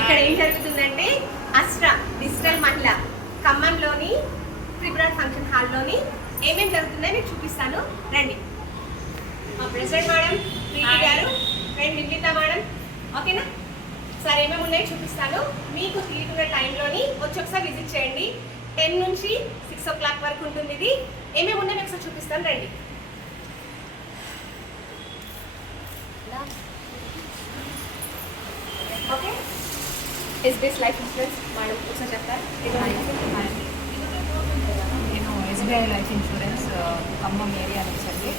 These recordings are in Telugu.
ఇక్కడ ఏం జరుగుతుందంటే అస్ట్రా డిజిటల్ మహిళ ఖమ్మంలోని ట్రిబ్యునల్ ఫంక్షన్ హాల్లోని ఏమేమి జరుగుతున్నాయో మీకు చూపిస్తాను రండి. మా ప్రెసిడెంట్ మేడం, ప్రీతి గారు, ఫ్రెండ్ నిందిత మేడం, ఓకేనా? సరే ఏమేమి ఉన్నాయో చూపిస్తాను. మీకు తీసుకునే టైంలోని వచ్చి ఒకసారి విజిట్ చేయండి. 10 నుంచి 6 o'clock వరకు ఉంటుంది. ఇది ఏమేమి ఉన్నాయో మీకు ఒకసారి చూపిస్తాను రండి. Okay, SBS life insurance madam ఒకసారి చెప్తారు. నేను SBI life insurance Khammam area నుంచి అండి.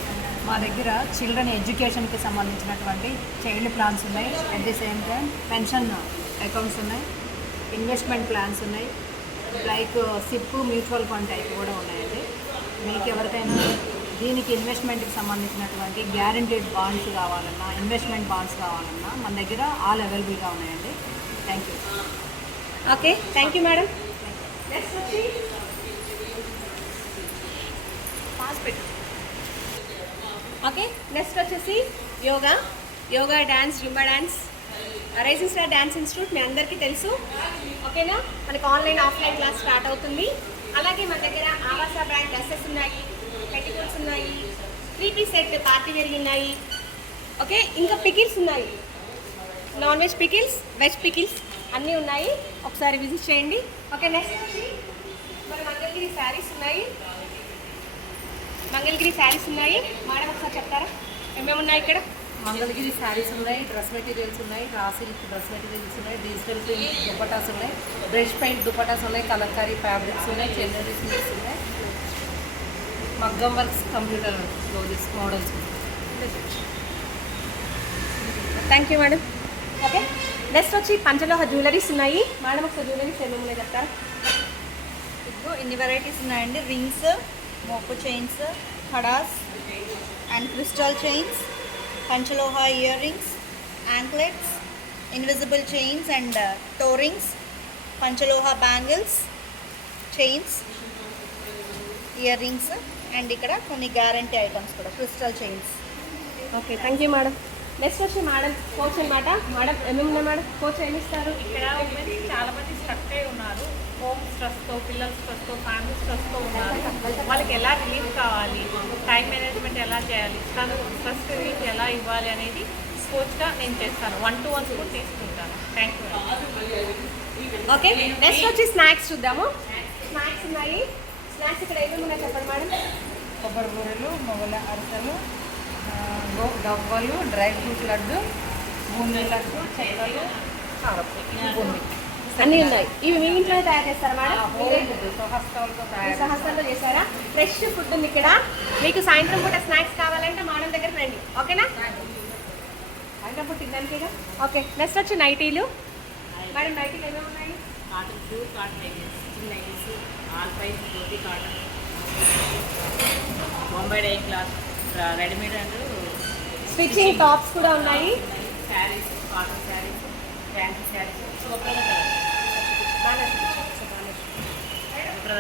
మా దగ్గర చిల్డ్రన్ ఎడ్యుకేషన్కి సంబంధించినటువంటి చైల్డ్ ప్లాన్స్ ఉన్నాయి. At the same time pension accounts ఉన్నాయి, ఇన్వెస్ట్మెంట్ ప్లాన్స్ ఉన్నాయి, like SIP mutual fund type కూడా ఉన్నాయండి. మీకు ఎవరికైనా దీనికి ఇన్వెస్ట్మెంట్కి సంబంధించినటువంటి గ్యారంటీడ్ బాండ్స్ కావాలన్నా, ఇన్వెస్ట్మెంట్ బాండ్స్ కావాలన్నా మన దగ్గర ఆల్ అవైలబుల్గా ఉన్నాయండి. Thank you. Okay, thank you madam. Next వచ్చి ఓకే, నెక్స్ట్ వచ్చేసి yoga dance, Zumba dance, rising star dance institute మీ అందరికీ తెలుసు, ఓకేనా? మనకి ఆన్లైన్ ఆఫ్లైన్ క్లాస్ స్టార్ట్ అవుతుంది. అలాగే మన దగ్గర ఆవాస బ్రాండ్ డ్రెస్సెస్ ఉన్నాయి, పెట్టికోట్స్ ఉన్నాయి, 3-piece సెట్ పార్టీ వేర్ ఉన్నాయి, ఓకే? ఇంకా పికిల్స్ ఉన్నాయి, non veg pickles, veg pickles అన్నీ ఉన్నాయి. ఒకసారి విజిట్ చేయండి, ఓకే? నెక్స్ట్ వచ్చి మన మంగళగిరి శారీస్ ఉన్నాయి. మేడం ఒకసారి చెప్తారా ఏమేమి ఉన్నాయి ఇక్కడ? మంగళగిరి శారీస్ ఉన్నాయి, డ్రెస్ మెటీరియల్స్ ఉన్నాయి, రా సిల్క్ డ్రెస్ మెటీరియల్స్ ఉన్నాయి, డిజిటల్ ప్రింట్ దుపటాస్ ఉన్నాయి, బ్రష్ పెయింట్ దుపటాస్ ఉన్నాయి, కలంకారీ ఫ్యాబ్రిక్స్ ఉన్నాయి, చెన్నరీ స్మిక్స్ ఉన్నాయి, మగ్గం works, computer clothes models. Thank you madam. Okay, next వచ్చి పంచలోహ జ్యువెలరీస్ ఉన్నాయి. మేడం ఒకసారి జ్యువెలరీస్ ఏమేమి ఉన్నాయి చెప్తారా? ఇప్పుడు ఇన్ని వెరైటీస్ ఉన్నాయండి. రింగ్స్, మోపు చైన్స్, హడాస్ and crystal chains, panchaloha ear rings, anklets, invisible chains and toe rings, panchaloha bangles, chains, ear rings and ఇక్కడ కొన్ని గ్యారంటీ ఐటమ్స్ కూడా, crystal chains. Okay, thank you madam. Next వచ్చి మేడం కోచ్ అనమాట. మేడం ఏమేమి ఉన్నాయి మేడం? కోచ్ ఏమి ఇస్తారు? ఇక్కడ ఉమెన్స్ చాలా మంది స్ట్రక్ అయి ఉన్నారు. హోమ్ స్ట్రెస్తో, పిల్లల స్ట్రెస్తో, ఫ్యామిలీ స్ట్రెస్తో ఉన్నారు. వాళ్ళకి ఎలా రిలీఫ్ కావాలి, టైం మేనేజ్మెంట్ ఎలా చేయాలి, స్ట్రెస్ రిలీఫ్ ఎలా ఇవ్వాలి అనేది కోచ్గా నేను చేస్తాను. 1-to-1 కూడా తీసుకుంటాను. Thank you. ఓకే, నెక్స్ట్ వచ్చి స్నాక్స్ చూద్దాము. స్నాక్స్ ఉన్నాయి. స్నాక్స్ ఇక్కడ ఏమేమి ఉన్నాయి చెప్పండి మేడం? కొబ్బరి బూరెలు, మొగల అరసలు, గవ్వలు, డ్రై ఫ్రూట్ లడ్డు, బూందీ లడ్డు, చెక్కలు, కారపు బూందీ అన్నీ ఉన్నాయి. ఇవి మీ ఇంట్లో తయారు చేస్తారా మేడం? సహస్రాలతో సహస్రంలో చేశారా? ఫ్రెష్ ఫుడ్ ఉంది ఇక్కడ. మీకు సాయంత్రం పూట స్నాక్స్ కావాలంటే మేడం దగ్గరికి రండి, ఓకేనా? సాయంత్రం పూట తినడానికేగా. ఓకే, నెక్స్ట్ వచ్చి నైటీలు. మేడం నైటీలు ఏమేమి ఉన్నాయి? Cotton, pure cotton nighties, nighties, all price, dhoti cotton, Bombay dye cloth, readymade and stitching tops కూడా ఉన్నాయి. Sarees, cotton sarees, fancy sarees, సుప్రద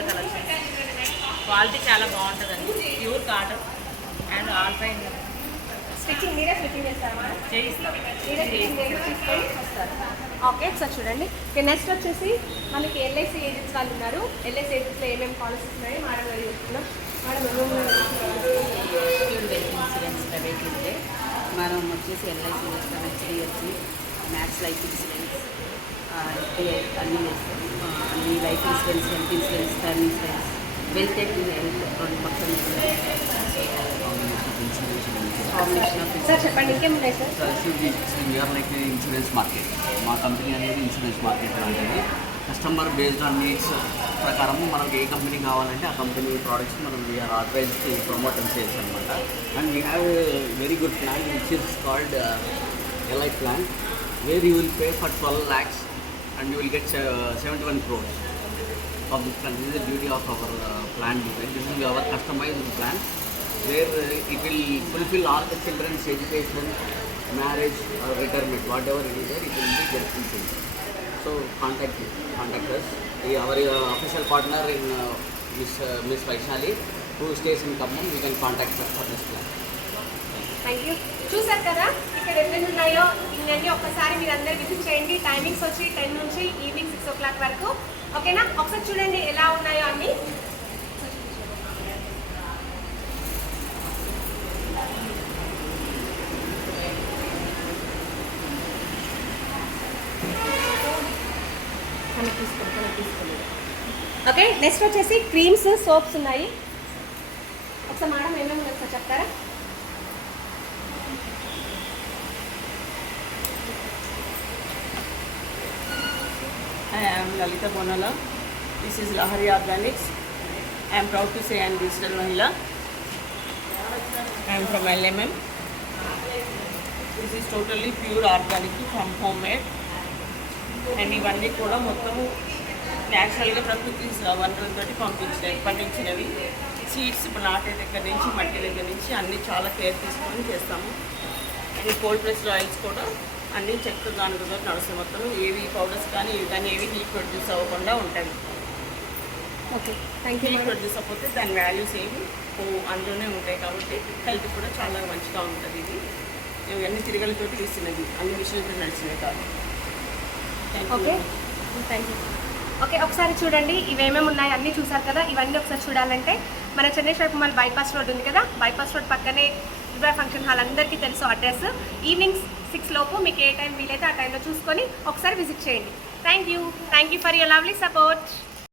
కలెక్షన్. క్వాలిటీ చాలా బాగుంటుందండి. Pure cotton and all fine. Stitching మీరే స్టిచ్చింగ్ చేస్తారా మేడం? చేయిస్తాం. మీరే స్టిచ్చింగ్ చేసి తీసుకొని వస్తారు. ఓకే, ఒకసారి చూడండి. ఓకే, నెక్స్ట్ వచ్చేసి మనకి ఎల్ఐసి ఏజెంట్స్ వాళ్ళు ఉన్నారు. ఎల్ఐసి ఏజెంట్స్లో ఏమేమి పాలసీస్ ఉన్నాయి మేడం గారు చెప్తున్నాం. మేడం ఇన్సూరెన్స్ ప్రైవేట్ ఉంటే మనం వచ్చేసి ఎల్ఐసి చేస్తాం, HDFC, max life insurance, SBI అన్నీ చేస్తాం. అన్ని life insurance, health insurance, term insurance, wealth and health రెండు మొత్తం కాంబినేషన్ ఆఫ్. సార్ చెప్పండి ఇంకేమున్నాయి sir? We're like insurance market. మా కంపెనీ అనేది ఇన్సూరెన్స్ మార్కెట్ లాంటిది. కస్టమర్ బేస్డ్ ఆన్ నీడ్స్ ప్రకారం మనకు ఏ కంపెనీ కావాలంటే ఆ కంపెనీ ప్రోడక్ట్స్ మనం we're authorise to promote and sales అనమాట. And we have very good plan which is called LI plan, where you will pay for 12 lakhs and you will get 71 crores of this plan. This is the beauty of our plan design. This is our customized plan where it will fulfill all the children's education, marriage or retirement, whatever it is there, it will be get fulfilled. So contact us. Our official partner in Miss Vaishali, who stays in Khammam, we can contact her for this plan. Thank you. చూసారు కదా ఇక్కడ ఎన్ని ఉన్నాయో ఇవన్నీ ఒక్కసారి మీరు అందరు విజిట్ చేయండి. టైమింగ్స్ వచ్చి 10 నుంచి ఈవినింగ్ 6 o'clock వరకు. ఓకేనా? ఒకసారి చూడండి ఎలా ఉన్నాయో అన్నీ. ఓకే, నెక్స్ట్ వచ్చేసి క్రీమ్స్, సోప్స్ ఉన్నాయి. ఒకసారి మేడం ఏమేమి ఉన్నాయి సార్ చెప్తారా? Hi, I am Lalita Bonala. This is Lahari Organics. I am proud to say I am digital Mahila. I am from LMM. This is totally pure organic from homemade. And ఇవన్నీ కూడా మొత్తం న్యాచురల్గా ప్రకృతి వనరులతోటి పండించినవి. సీడ్స్ ఇప్పుడు నాటే దగ్గర నుంచి మట్టి దగ్గర నుంచి అన్నీ చాలా కేర్ తీసుకొని చేస్తాము. ఈ కోల్డ్ ప్రెస్డ్ ఆయిల్స్ కూడా అన్నీ చెక్క గానుగతో నడుస్తాయి. మొత్తం ఏవి పౌడర్స్ కానీ ఇవి కానీ ఏవి హీట్ ప్రొడ్యూస్ అవ్వకుండా ఉంటాయి. Okay, thank you. Heat produce అవ్వకపోతే దాని వాల్యూస్ ఏవి అందులోనే ఉంటాయి కాబట్టి హెల్త్ కూడా చాలా మంచిగా ఉంటుంది. ఇది అన్ని తిరగలతోటి తీసినది, అన్ని విషయాలతో నడిచినవి కాదు. Okay, thank you. ఓకే, ఒకసారి చూడండి ఇవేమేమి ఉన్నాయి అన్నీ చూసారు కదా. ఇవన్నీ ఒకసారి చూడాలంటే మన చెన్నై షాపింగ్ బైపాస్ రోడ్ ఉంది కదా, బైపాస్ రోడ్ పక్కనే వివాహ ఫంక్షన్ హాల్ అందరికీ తెలుసు అడ్రస్. ఈవినింగ్ 6 లోపు మీకు ఏ టైం వీలైతే ఆ టైంలో చూసుకొని ఒకసారి విజిట్ చేయండి. Thank you for your lovely support.